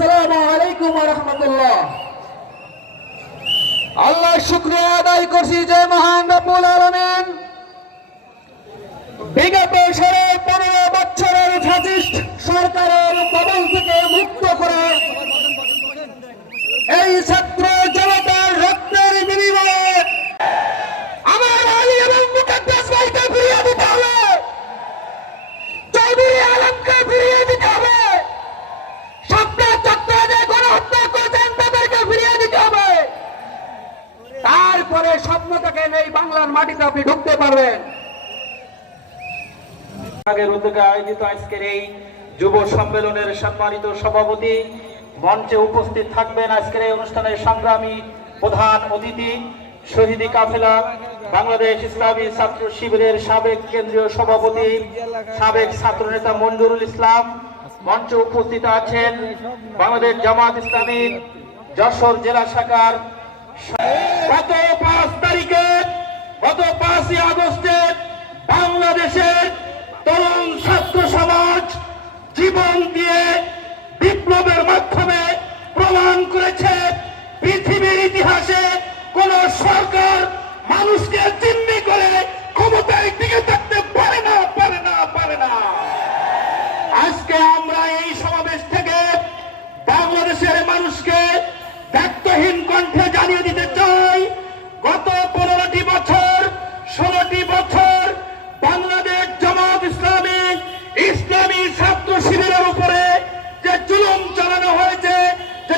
আসসালামু আলাইকুম রহমতুল্লাহ। আল্লাহ শুক্রিয়া আদায় করছি যে মহান রব্বুল আলমিন। পনেরো তারপরে স্বপ্ন থেকে এই বাংলার মাটিতে আপনি ঢুকতে পারবেন। আগের উদ্যোগে আয়োজিত আজকের এই যুব সম্মেলনের সম্মানিত সভাপতি মঞ্চে উপস্থিত থাকবেন আজকের এই অনুষ্ঠানের সংগ্রামী প্রধান অতিথি শহীদি কাফেলা বাংলাদেশ ইসলামী ছাত্র শিবিরের সাবেক কেন্দ্রীয় সভাপতি, সাবেক ছাত্রনেতা মঞ্জুরুল ইসলাম। মঞ্চে উপস্থিত আছেন বাংলাদেশ জামাত ইসলামী যশোর জেলা শাখার গত পাঁচ তারিখে গত পাঁচই আগস্টে বাংলাদেশের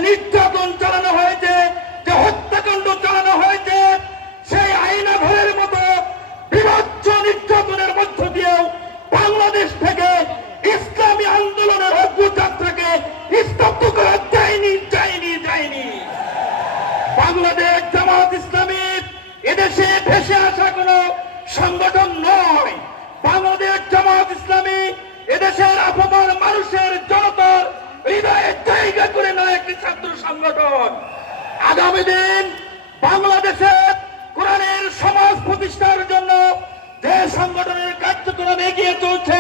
নির্যাতন চালানো হয়েছে, যে হত্যাকাণ্ড চালানো হয়েছে, সেই আইনা ঘরের মতো বিভৎস নির্যাতনের মধ্য দিয়েও বাংলাদেশ থেকে ইসলামী আন্দোলনের অগ্রযাত্রাকে স্তব্ধ করা যায়নি যায়নি যায়নি। বাংলাদেশ জামাত ইসলামী এদেশে ভেসে আসা কোন সংগঠন নয়। বাংলাদেশ জামাত ইসলামী এদেশের অপমান মানুষের জনতার হৃদয়ের জায়গা করে সংগঠন। আগামী দিন বাংলাদেশে কোরআনের সমাজ প্রতিষ্ঠার জন্য যে সংগঠনের কার্যক্রম এগিয়ে চলছে,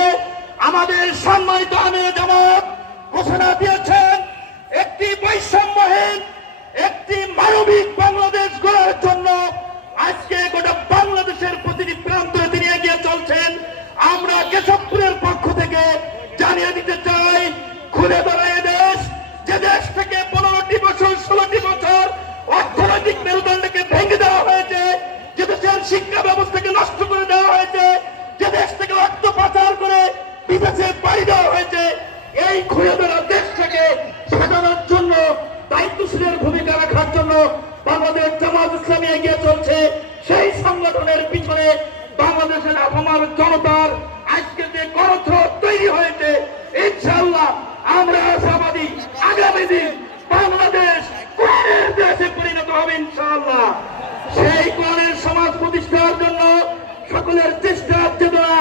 আমাদের সম্মানিত আমির জামাত ঘোষণা দিয়েছেন, একটি বৈষম্যহীন, একটি মানবিক বাংলাদেশ গড়ার জন্য আজকে গোটা বাংলাদেশের প্রতিটি প্রান্তরে তিনি এগিয়ে চলছেন। আমরা কেশবপুরের পক্ষ থেকে জানিয়ে দিতে চাই খুলে দাঁড়ায় দেওয়া হয়েছে। এই সাজানোর জন্য, দায়িত্বশীলের ভূমিকা রাখার জন্য বাংলাদেশ জামাত ইসলামী এগিয়ে চলছে। সেই সংগঠনের পিছনে বাংলাদেশের জনতার আজকে যে তৈরি হয়েছে আমরা আশাবাদী আগামী দিন বাংলাদেশ কোরআনের দেশে পরিণত হবে সেই কোরআনের সমাজ প্রতিষ্ঠার জন্য সকলের চেষ্টা চেতনা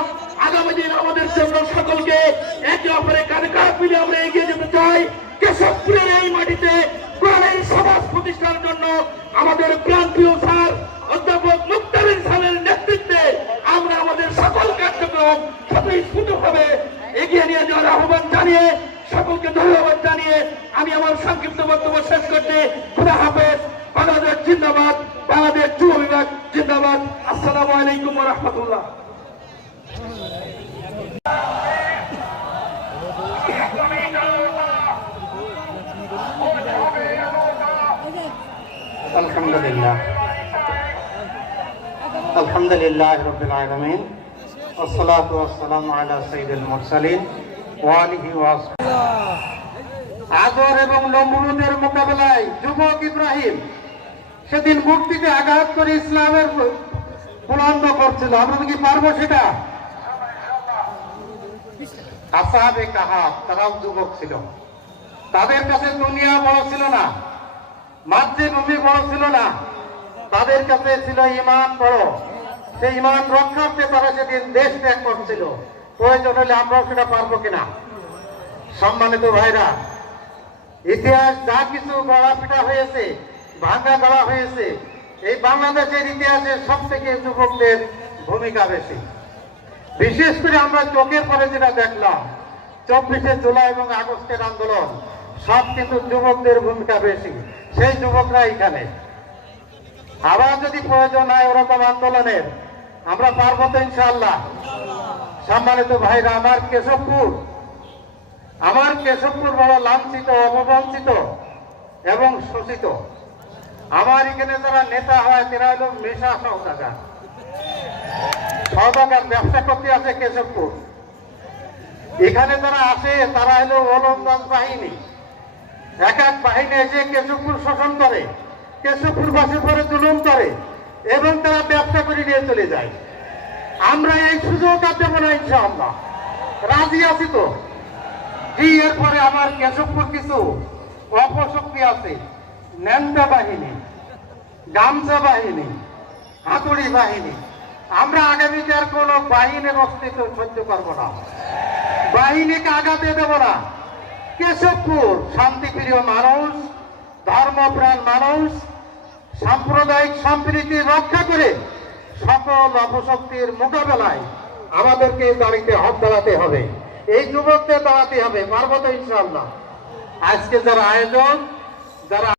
আগামী আমাদের জন্য সকলকে একে অপরের কাঁধে কাঁধ মিলে আমরা এগিয়ে যেতে চাই। কেশবপুরের এই মাটিতে কোরআনের সমাজ প্রতিষ্ঠার জন্য আমাদের প্রান্তীয় স্যার অধ্যাপক মুক্তারিন স্যারের নেতৃত্বে আমরা আমাদের সকল কার্যক্রম স্বতঃস্ফূর্তভাবে এগিয়ে নিয়ে যাওয়ার আহ্বান জানিয়ে সকলকে ধন্যবাদ জানিয়ে আমি আমার সংক্ষিপ্ত বক্তব্য শেষ করতে খুদা হাফেজ, বাংলাদেশ জিন্দাবাদ, বাংলাদেশ যুব বিভাগ জিন্দাবাদ। আসসালামু আলাইকুম রহমতুল্লাহ। الحمد لله الحمد لله رب العالمين والصلاة والسلام على سيد المرسلين وآله وصحبه আদর এবং নমরুদের মোকাবেলায় যুবক ইব্রাহিম সেদিন মূর্তিতে আঘাত করে ইসলামের বুলন্দ করছিল আমরা কি পারবো সেটা আসাহাবে কাহাব তারাও যুবক ছিল তাদের কাছে দুনিয়া বড় ছিল না মাতৃভূমি বড় ছিল না তাদের কাছে ছিল ইমান বড়। সেই ইমান রক্ষার্থে তারা সেদিন দেশ ত্যাগ করছিল। প্রয়োজন হলে আমরাও সেটা পারব কিনা? সম্মানিত ভাইরা, ইতিহাস যা কিছু গড়াপিটা হয়েছে ভাঙ্গা গড়া হয়েছে, এই বাংলাদেশের ইতিহাসে সব থেকে যুবকদের ভূমিকা বেশি। বিশেষ করে আমরা চোখের পরে যেটা দেখলাম, চব্বিশে জুলাই এবং আগস্টের আন্দোলন, সব কিন্তু যুবকদের ভূমিকা বেশি। সেই যুবকরা এখানে। আবার যদি প্রয়োজন হয় ওরকম আন্দোলনের, আমরা পারব তো ইনশাল্লাহ সম্মানিত ভাইরা, আমার কেশবপুর আমার কেশবপুর বড় লাঞ্ছিত অববঞ্চিত এবং শোষিত। আমার এখানে যারা নেতা হয়, তারা হলো মেশা সৌদাগার ব্যবসা করতে আছে কেশবপুর। এখানে যারা আসে, তারা হলো ওলন্দাজ বাহিনী। এক এক বাহিনী এসে কেশবপুর শোষণ করে কেশবপুর বাসের পরে জুলুম করে এবং তারা ব্যবসা করে নিয়ে চলে যায়। আমরা এই সুযোগ আর দেবো না, ইনশাআল্লাহ। রাজি আছি তো? জি, এরপরে আমার কেশবপুর কিছু অপশক্তি আছে। ন্যান্দা বাহিনী, গামছা বাহিনী, হাতুড়ি বাহিনী। আমরা আগামীতে আর কোনো বাহিনীর অস্তিত্ব সহ্য করব না। বাহিনীকে আগাতে দেব না। কেশবপুর শান্তিপ্রিয় মানুষ, ধর্মপ্রাণ মানুষ সাম্প্রদায়িক সম্প্রীতি রক্ষা করে সকল অপশক্তির মোকাবেলায় আমাদেরকে দাঁড়িতে হাত দাঁড়াতে হবে। এই যুবকদের দাঁড়াতে হবে পার্বত ইনশাল্লাহ আজকে যারা আয়োজন যারা